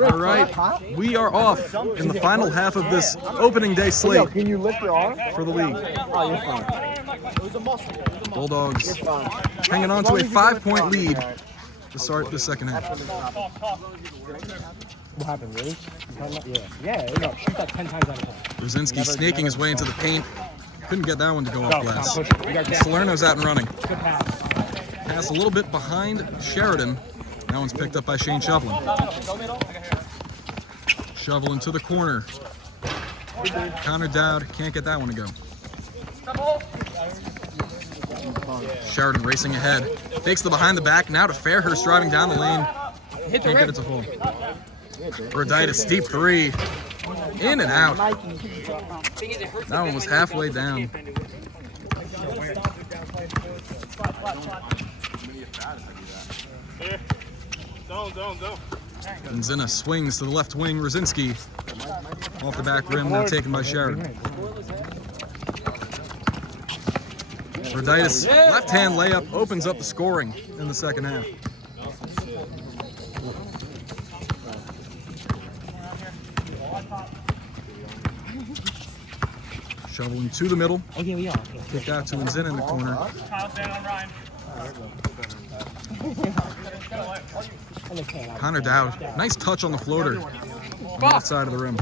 All right, we are off in the final half of this opening day slate Can you lift your arm? for the league. Oh, you're fine. Bulldogs hanging on to a 5-point lead to start the second half. What happened, really? Yeah, no, shoot that 10 times out of 10. Brzezinski snaking his way into the paint. Couldn't get that one to go off glass. Salerno's out and running. Good pass. Pass a little bit behind Sheridan. That one's picked up by Shane Shovelin. Shovelin to the corner. Connor Dowd can't get that one to go. Sheridan racing ahead. Fakes the behind the back. Now to Fairhurst driving down the lane. Can't get it to full. Roditis, deep three. In and out. That one was halfway down. Benzina swings to the left wing. Rzezinski off the back rim, now taken by Sheridan. Roditis, left hand layup, opens up the scoring in the second half. Shoveling to the middle. Kicked out to Benzina in the corner. Connor Dowd, nice touch on the floater on the left side of the rim.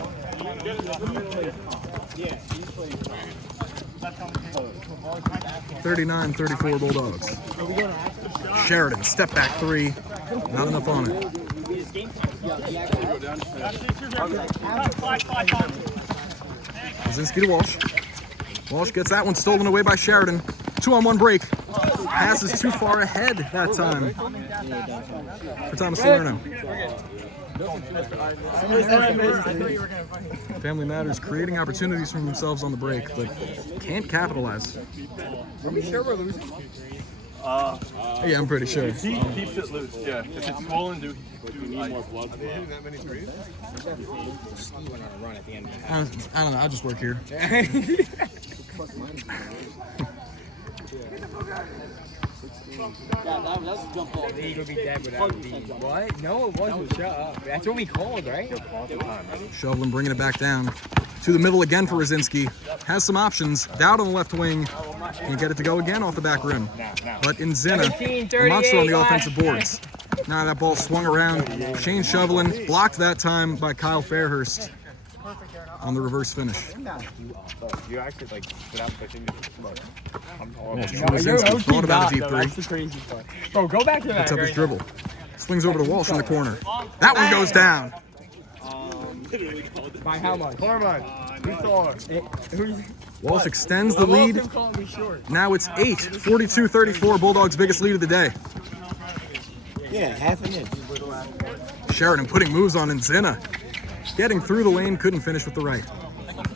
(39-34) Bulldogs. Sheridan, step back three, not enough on it. Brzezinski to Walsh. Walsh gets that one stolen away by Sheridan. 2-on-1 break. Pass is too far ahead that time for Thomas Salerno. Family Matters creating opportunities for themselves on the break, but can't capitalize. Are we sure we're losing? Yeah, I'm pretty sure. He keeps it loose, yeah. If it's swollen, do we need more blood? Are they hitting that many threes? I don't know, I just work here. That's a jump ball. He would be dead without me. What? No, it wasn't. Shut up. That's what we called, right? Shovelin bringing it back down. To the middle again for Rzezinski. Has some options. Dowd on the left wing. Can't get it to go again off the back rim. But Benzina, a monster on the offensive boards. Now that ball swung around. Shane Shovelin blocked that time by Kyle Fairhurst on the reverse finish. You actually like without pushing Rzezinski thought about a deep three. That's the crazy part. Bro, go back to that. Puts up his dribble. Swings over to Walsh in the corner. That one goes down. By how much? Carmine, Walsh extends the lead. Now it's 8, 42-34, Bulldogs' biggest lead of the day. Yeah, half an inch. Sheridan putting moves on Benzina. Getting through the lane, couldn't finish with the right.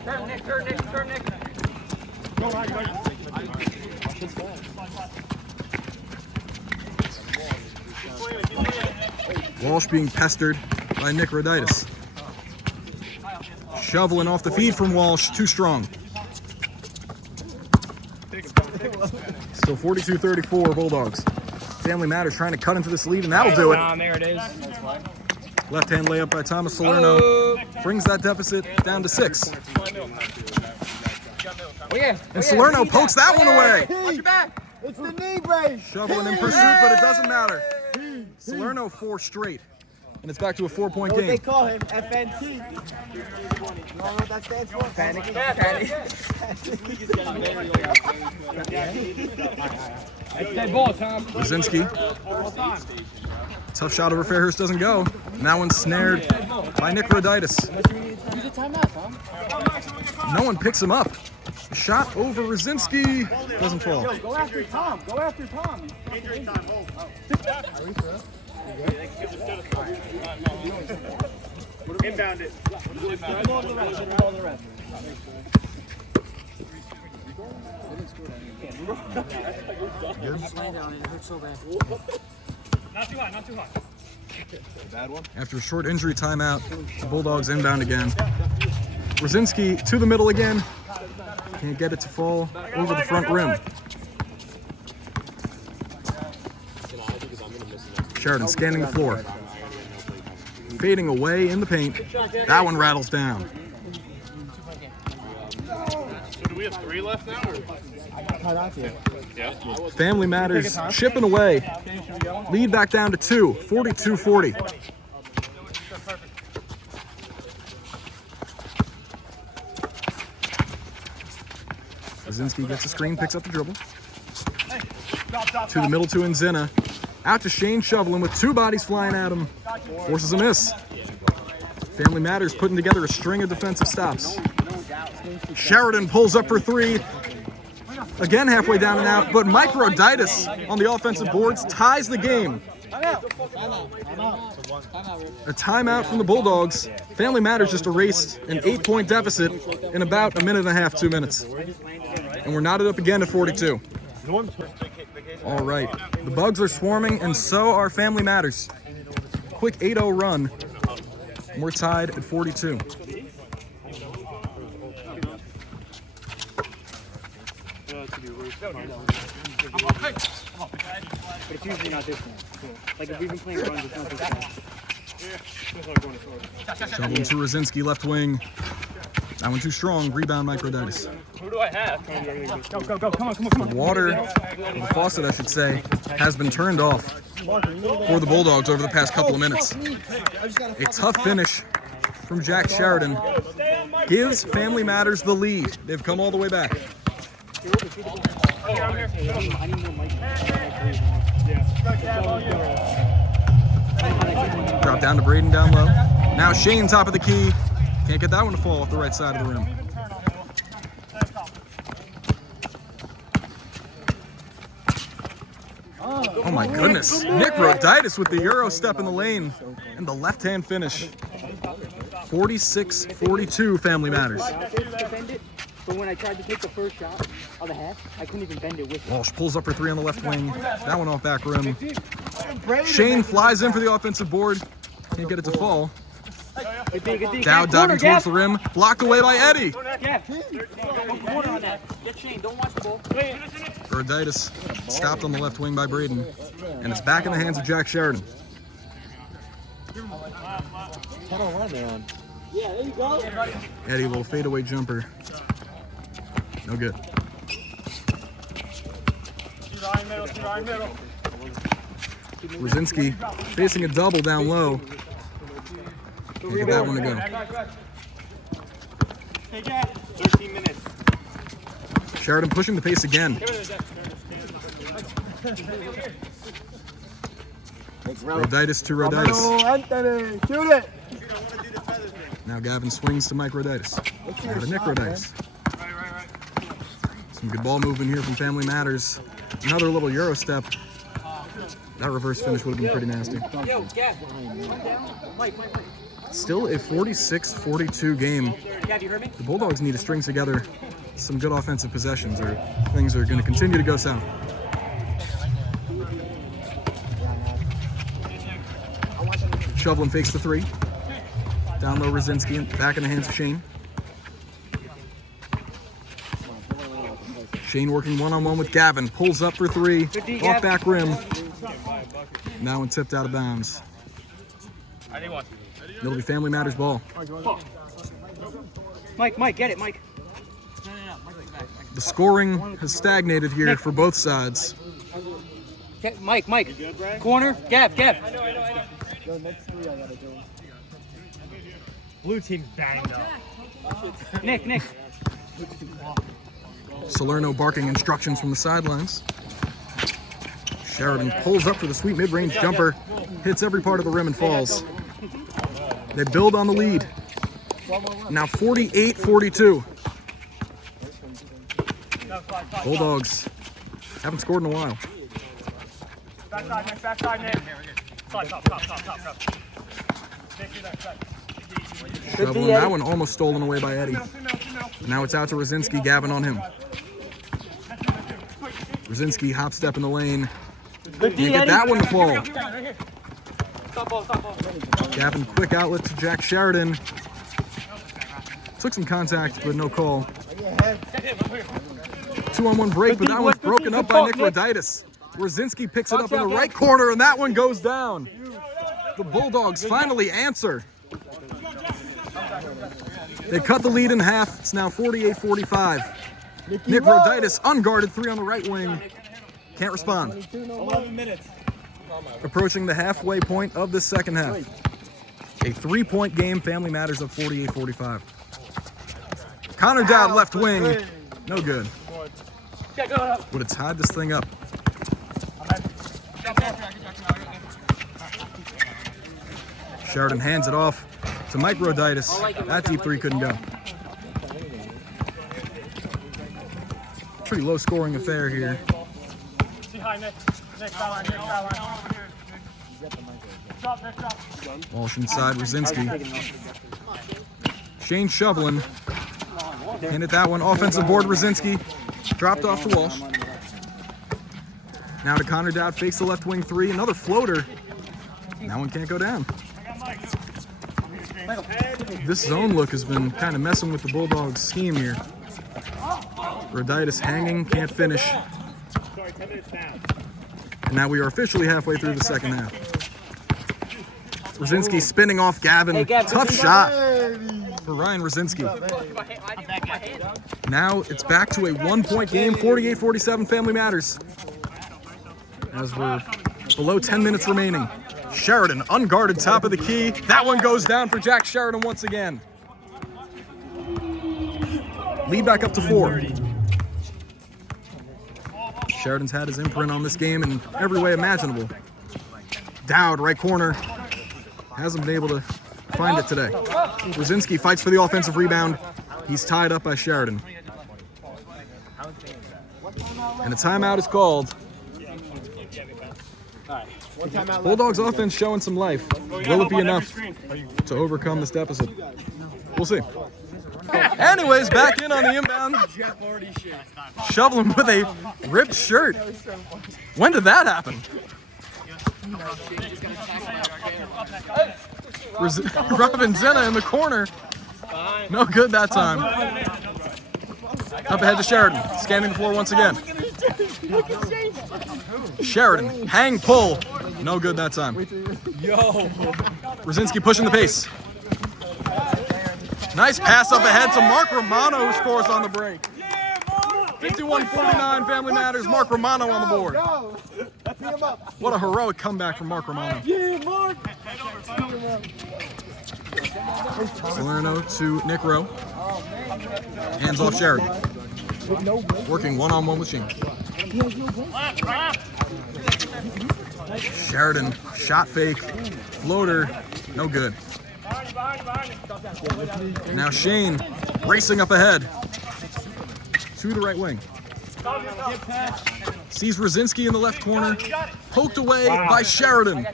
Turn, Nick. Walsh being pestered by Nick Roditis. Shoveling off the feed from Walsh, too strong. Still 42-34 Bulldogs. Family Matters trying to cut into this lead, and that'll do it. There it is. Left-hand layup by Thomas Salerno brings that deficit down to 6. And Salerno pokes that one away. Watch your back. It's the knee brace. Shoveling in pursuit, but it doesn't matter. Salerno 4 straight, and it's back to a 4-point game. They call him FNT. You know what that stands for? Panic. That's dead ball, Tom. Brzezinski. Tough shot over Fairhurst doesn't go. And that one's snared by Nick Roditis. Use a timeout, Tom. No one picks him up. Shot over Rzezinski. Doesn't fall. Yo, go after Tom. Injury time, hold. Inbound it. Not too hot. Bad one. After a short injury timeout, the Bulldogs inbound again. Brzezinski to the middle again. Can't get it to fall over the front rim. Sheridan scanning the floor. fading away in the paint. That one rattles down. So do we have 3 left now? Or? Yeah. Family Matters chipping away. Lead back down to 2, 42-40. Brzezinski gets a screen, picks up the dribble. To the middle to Nzina. Out to Shane Shovelin with 2 bodies flying at him. Forces a miss. Family Matters putting together a string of defensive stops. Sheridan pulls up for 3. Again halfway down and out, but Mike Roditis on the offensive boards ties the game. A timeout from the Bulldogs. Family Matters just erased an 8-point deficit in about a minute and a half, 2 minutes. And we're knotted up again to 42. All right, the Bugs are swarming, and so are Family Matters. Quick 8-0 run, and we're tied at 42. But it's usually not this one. Like if we've been playing runs, it's not this one. Shovelin to Brzezinski, left wing. That one too strong. Rebound, Mike Roditis. Who do I have? Go, come on. The water, the faucet I should say, has been turned off for the Bulldogs over the past couple of minutes. A tough finish from Jack Sheridan gives Family Matters the lead. They've come all the way back. Drop down to Braden down low. Now Shane top of the key. Can't get that one to fall off the right side of the rim. Oh my goodness. Nick Roditis with the Euro step in the lane and the left-hand finish. 46-42 Family Matters. But when I tried to take the first shot of the half, I couldn't even bend it with it. Walsh pulls up for 3 on the left wing. That one off back rim. Shane flies in for the offensive board. Can't get it to fall. Dow diving towards the rim. Blocked away by Eddie. Roditis stopped on the left wing by Braden. And it's back in the hands of Jack Sheridan. Yeah, there you go. Eddie, a little fadeaway jumper. No good. Brzezinski facing a double down low. Can't get that one to go. 13 minutes. Sheridan pushing the pace again. Roditis to Roditis. Anthony, shoot it. Now Gavin swings to Mike Roditis. Now to Nick Roditis. Some good ball movement here from Family Matters. Another little Euro step. That reverse finish would have been pretty nasty. Still a 46-42 game. The Bulldogs need to string together some good offensive possessions or things are going to continue to go south. Shovelin fakes the 3. Down low Brzezinski, back in the hands of Shane. Shane working one-on-one with Gavin. Pulls up for 3. Off back rim. Now one tipped out of bounds. It'll be Family Matters ball. Mike, get it, Mike. The scoring has stagnated here for both sides. Mike. Corner, Gav. Blue team's banged up. Nick. Salerno barking instructions from the sidelines. Sheridan pulls up for the sweet mid-range jumper. Hits every part of the rim and falls. They build on the lead. Now 48-42. Bulldogs haven't scored in a while. Backside, Nick. Top. Shovelin, that one almost stolen away by Eddie. Now it's out to Brzezinski, Gavin on him. Brzezinski hop step in the lane. Can't get that one to fall. Gavin quick outlet to Jack Sheridan. Took some contact, but no call. 2-on-1 break, but that one's broken up by Nick Roditis. Brzezinski picks it up in the right corner, and that one goes down. The Bulldogs finally answer. They cut the lead in half. It's now 48-45. Nick Roditis, unguarded, 3 on the right wing. Can't respond. 11 minutes. Approaching the halfway point of the second half. A 3-point game. Family Matters up 48-45. Connor Dowd, left wing. No good. Would have tied this thing up. Sheridan hands it off to Mike Roditis. That deep three couldn't go. Pretty low scoring affair here. Walsh inside, Rosinski. Shane shoveling. Handed that one. Offensive board, Rosinski. Dropped off to Walsh. Now to Connor Dowd, fakes the left wing 3. Another floater. That one can't go down. This zone look has been kind of messing with the Bulldogs' scheme here. Roditis hanging, can't finish. And now we are officially halfway through the second half. Rosinski spinning off Gavin. Tough shot for Ryan Rosinski. Now it's back to a 1-point game, 48-47. Family Matters. As we're below 10 minutes remaining. Sheridan, unguarded, top of the key. That one goes down for Jack Sheridan once again. Lead back up to 4. Sheridan's had his imprint on this game in every way imaginable. Dowd, right corner. Hasn't been able to find it today. Rosinski fights for the offensive rebound. He's tied up by Sheridan. And a timeout is called. Bulldogs offense showing some life. Will it be enough to overcome this deficit? We'll see. Anyways, back in on the inbound. Shoveling with a ripped shirt. When did that happen? Robin Zenna in the corner. No good that time. Up ahead to Sheridan. Scanning the floor once again. Sheridan, hang, pull. No good that time. Rosinski pushing the pace. Nice pass up ahead to Mark Romano, who scores on the break. 51-49, Family Matters. Mark Romano on the board. What a heroic comeback from Mark Romano. Salerno to Nick Rowe. Hands off Sheridan. Working one-on-one with Sheen. Sheridan, shot fake, floater, no good. Now Shane racing up ahead to the right wing. Sees Rosinski in the left corner, poked away by Sheridan.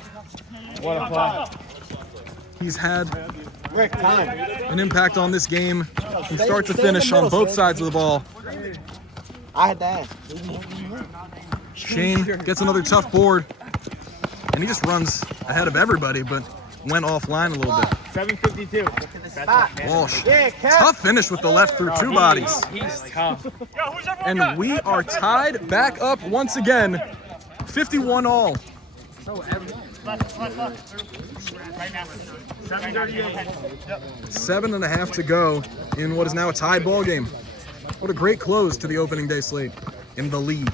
What a play. He's had an impact on this game from start to finish on both sides of the ball. I had to ask. Shane gets another tough board, and he just runs ahead of everybody, but went offline a little bit. 7:52. Walsh, tough finish with the left through 2 bodies. He's tough. And we are tied back up once again, 51 all. 7.5 to go in what is now a tied ball game. What a great close to the opening day slate in the league.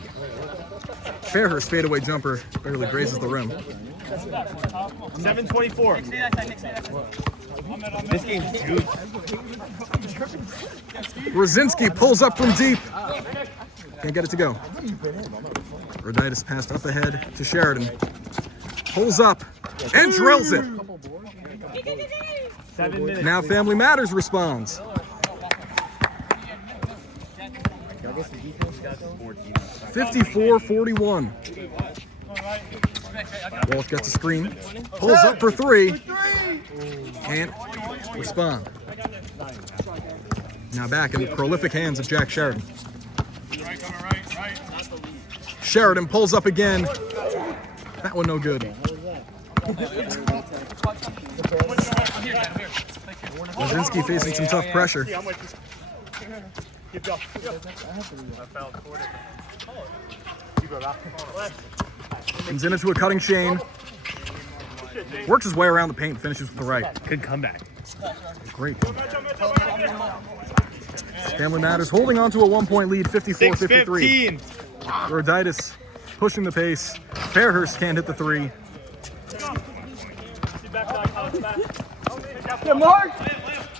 Fairhurst fadeaway jumper barely grazes the rim. 7:24. This game's huge. Rosinski pulls up from deep. Can't get it to go. Roditis passed up ahead to Sheridan. Pulls up and drills it. 7 minutes. Now Family Matters responds. 54-41. Walsh gets a screen. Pulls up for 3. Can't respond. Now back in the prolific hands of Jack Sheridan. Sheridan pulls up again. That one no good. Rosinski facing some tough pressure. Comes in into a cutting Shane. Works his way around the paint and finishes with the right. Good comeback. Great. Family Matters holding on to a 1-point lead, 54-53. 6-15. Roditis pushing the pace. Fairhurst can't hit the three.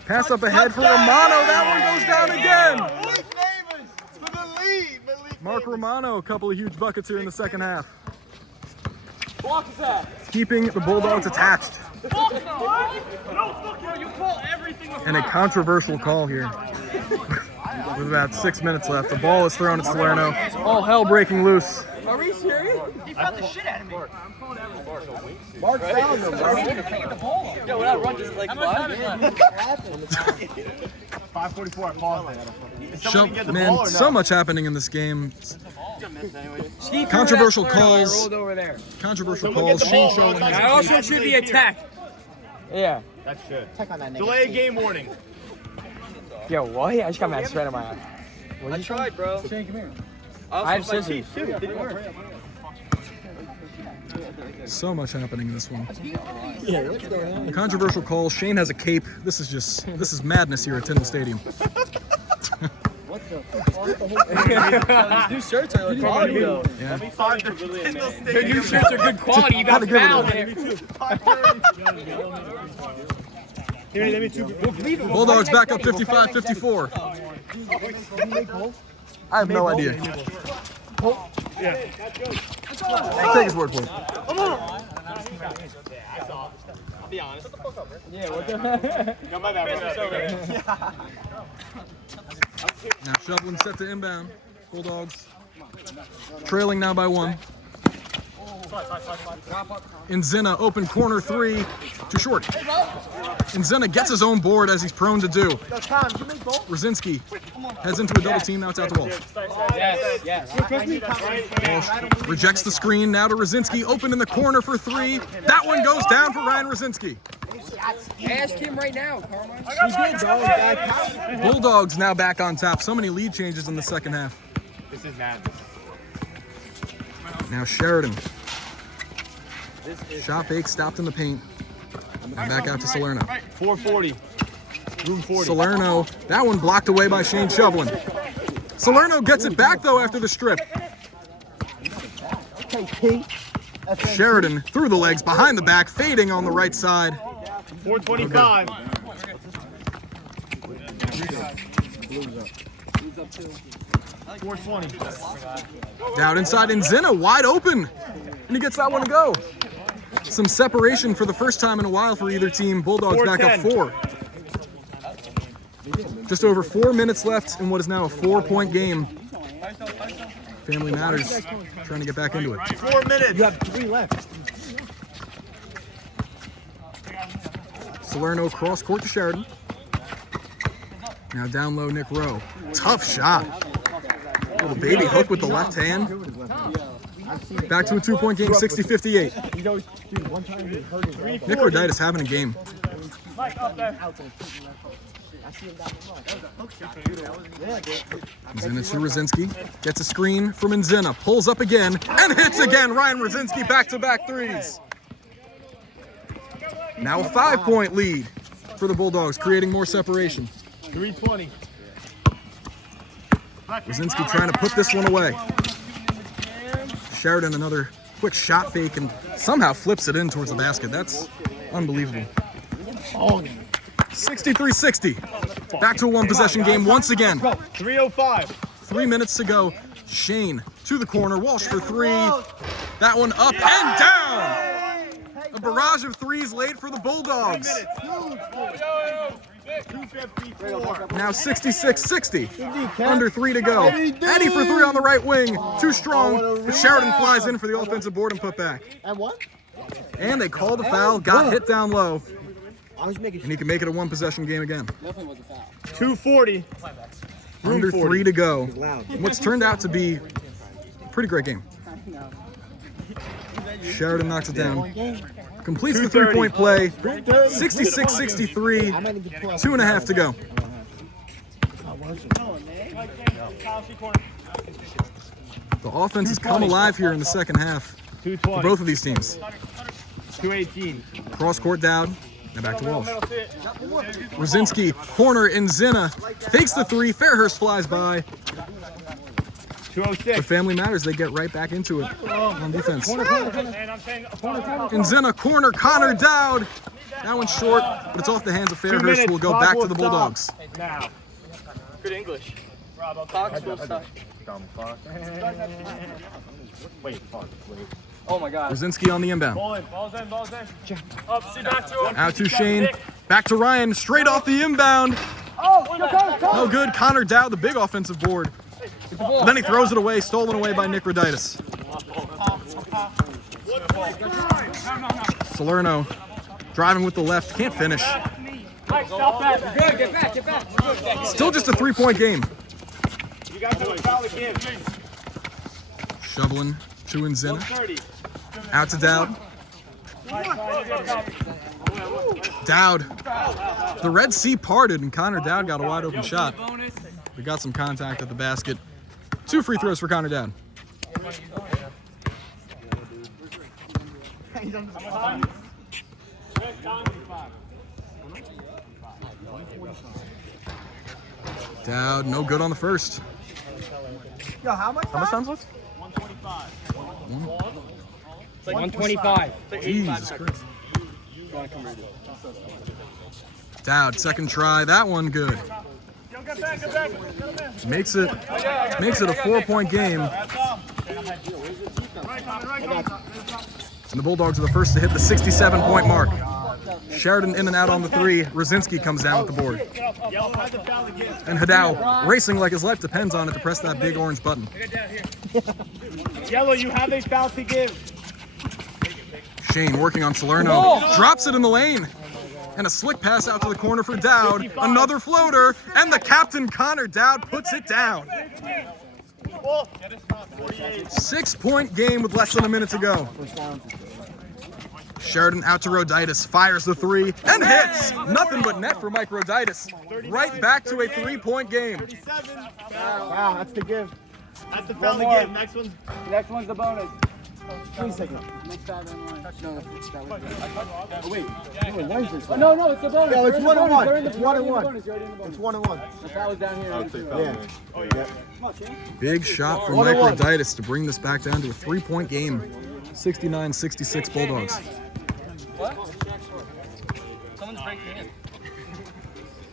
Pass up ahead for Romano. That one goes down again. Mark Romano, a couple of huge buckets here in the second half. Keeping the Bulldogs attached. And a controversial call here. With about 6 minutes left. The ball is thrown at Salerno. All hell breaking loose. Are we serious? He found the shit out of me. Mark found him, bro. Yeah, when I run just like 5:44. I paused there. Man, so much happening in this game. Controversial calls. Controversial calls. Shane Sheldon. I also should be attacked. Yeah. That should. Check on that nigga. Delay game warning. Yo, what? I just got mad sweat on my eye. I tried, bro. Shane, come here. I have scissors. Didn't work. So much happening in this one. Yeah, what's going on? Controversial calls. Shane has a cape. This is madness here at Tyndall Stadium. What the fuck? These new shirts are like quality, though. Yeah. Your new shirts are good quality. You got fouled there. Bulldogs back up 55-54. I have no idea. I'll take his word for it. I'll be honest. Yeah, what the heck? No, my bad. Now Shovlin set to inbound. Bulldogs trailing now by 1. Nzina open corner 3, too short. Nzina gets his own board as he's prone to do. Rzinski heads into a double team, now it's out the wall. Yes. Walsh rejects the screen, now to Rzinski, open in the corner for 3. That one goes down for Ryan Rzinski. Ask him right now, Carmine. Bulldogs now back on top. So many lead changes in the second half. This is madness. Now Sheridan. Shot fake, stopped in the paint. And back out to Salerno. 440. Room 40. Salerno, that one blocked away by Shane Shovlin. Salerno gets it back though after the strip. Sheridan through the legs, behind the back, fading on the right side. 425. Down inside Nzina, wide open. And he gets that one to go. Some separation for the first time in a while for either team. Bulldogs back up 4. Just over 4 minutes left in what is now a 4-point game. Family Matters trying to get back into it. 4 minutes. You have 3 left. Salerno cross court to Sheridan. Now down low, Nick Rowe. Tough shot. Little baby hook with the left hand. Back to a 2-point game, 60-58. Nick Roditis having a game. Nzina to Rzinski. Gets a screen from Nzina. Pulls up again and hits again. Ryan Rzinski back-to-back threes. Now a 5-point lead for the Bulldogs, creating more separation. 320. Rzinski trying to put this one away. Sheridan another quick shot fake and somehow flips it in towards the basket. That's unbelievable. 63-60. Back to a 1-possession game once again. 305. 3 minutes to go. Shane to the corner. Walsh for 3. That one up and down. A barrage of threes late for the Bulldogs. Now 66-60. Under 3 to go. Eddie for 3 on the right wing. Too strong, but Sheridan flies in for the offensive board and put back. And what? And they called the foul, got hit down low, I was making and he can make it a 1-possession game again. 240. Under 3 to go. loud. What's turned out to be a pretty great game. Sheridan knocks it down. Completes the 3-point play. 66-63. 2.5 to go. The offense has come alive here in the second half for both of these teams. 218. Cross court Dowd. Now back to Walsh. Rosinski, corner in Zinna. Fakes the three. Fairhurst flies by. 206. But Family Matters, they get right back into it on defense. In Zinna, corner, Connor Dowd. That one's short, but it's off the hands of Fairhurst, who will go back to the Bulldogs. Now. Good English. Fox will stop. Wait, fuck, wait. Oh my God. Rosinski on the inbound. Ball's in. Up, see back to him. Out to Shane. Back to Ryan. Straight off the inbound. No good. Connor Dowd, the big offensive board. But then he throws it away, stolen away by Nick Roditis. Salerno driving with the left. Can't finish. Stop that. Good, get back. Still just a 3-point game. You guys have a foul again. Shoveling to Zinna. 30. Out to Dowd. Dowd. The Red Sea parted and Connor Dowd got a wide open shot. We got some contact at the basket. 2 free throws for Connor Dowd. Dowd, no good on the first. Yo, how much? How much time's left? 125. Jesus Christ. Dowd, second try. That one good. Makes it a 4-point game. And the Bulldogs are the first to hit the 67-point mark. Sheridan in and out on the three. Rosinski comes down with the board. And Hadow racing like his life depends on it to press that big orange button. Yellow, you have a foul to give. Shane working on Salerno. Drops it in the lane. And a slick pass out to the corner for Dowd. Another floater. And the captain, Connor Dowd, puts it down. 6-point game with less than a minute to go. Sheridan out to Roditis, fires the three, and hits! Nothing but net for Mike Roditis. Right back to a 3-point game. Wow, that's the give. That's the foul to give. Next one's. Next one's the bonus. 3 seconds. Next time in line. No, Oh, wait. What is this? oh, no, it's the bonus. Yo, it's You're in the 1-1. bonus. You're in the It's 1-1. bonus. You're already in the bonus. It's 1-1. The foul was down here. Yeah. Big shot from Mike Roditis to bring this back down to a 3-point game. 69-66 Bulldogs. What? Someone's breaking in.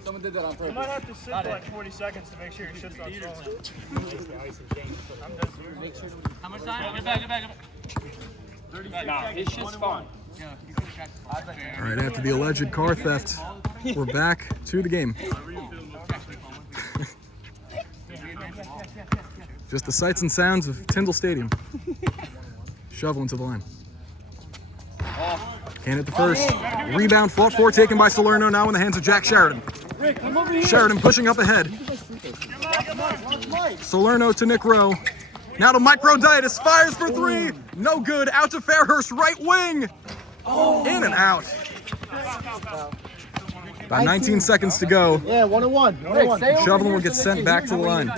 Someone did that on purpose. You might have to sit for like 40 seconds to make sure your shit stops rolling. How much time? Get back. Nah, his shit's fine. All right, after the alleged car theft, we're back to the game. Just the sights and sounds of Tyndall Stadium. Shoveling to the line. Can't hit the first. Rebound fought for, taken by Salerno, now in the hands of Jack Sheridan. Sheridan pushing up ahead. Salerno to Nick Rowe. Now to Mike Roditis, fires for three. No good, out to Fairhurst, right wing. In and out. About 19 seconds to go. Yeah, 1-1. 1-1. Shoveling will get sent back to the line.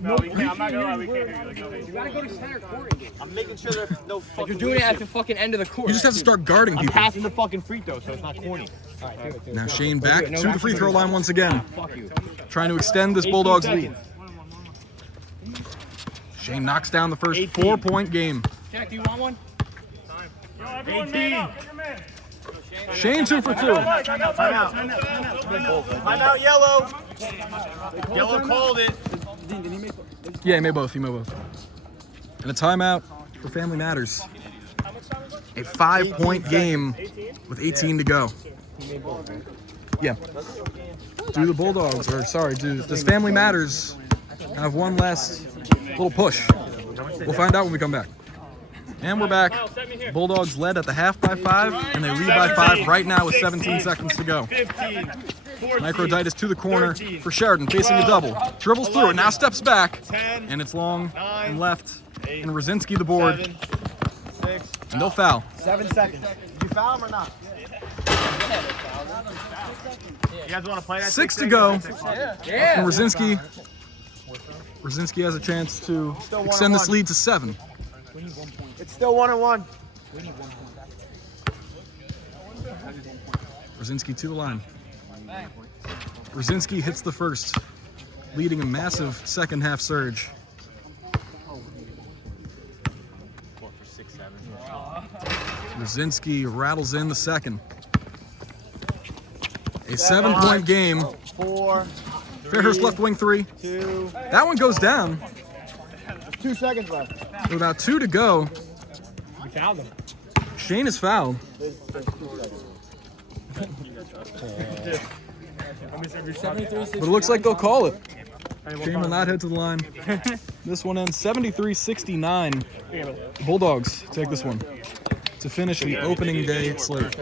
No, we can't. I'm not gonna lie. We can't do it. You gotta go to center court. I'm making sure there's no fucking. You're doing it at the fucking end of the court. You just have to start guarding people. passing the fucking free throw, so it's not corny. Now Shane back to the free throw line once again. Fuck you. Trying to extend this Bulldogs lead. Shane knocks down the first 4-point game. Jack, do you want one? Yo, everyone, man up. Get your man. Shane 2 for 2. Timeout, yellow. Yellow called it. Yeah, he made both. And a timeout for Family Matters. A 5-point game with 18 to go. Yeah. Do the Bulldogs, does Family Matters have one last little push? We'll find out when we come back. And we're back. Bulldogs led at the half by 5, and they lead by 5 right now with 17 seconds to go. 15. 14, Mike Roditis to the corner 13, for Sheridan, facing a double. Dribbles through it, now steps back, 10, and it's long 9, and left. 8, And Rosinski the board, 7, 6. and no foul. 7 seconds. Did you foul him or not? You guys want to play that? 6 to go. Yeah. And Rosinski has a chance to extend this lead to 7. It's still 1-1. Brzezinski to the line. Brzezinski hits the first, leading a massive second half surge. 4 for 6, 7. Brzezinski rattles in the second. A 7-point game. 4, Fairhurst left wing 3. 2, That one goes down 2 seconds left. with about 2 to go. We fouled him. Shane is fouled. There's 2 seconds. But it looks like they'll call it. Shane will not head to the line. This one ends 73-69. The Bulldogs take this one to finish the opening day slate.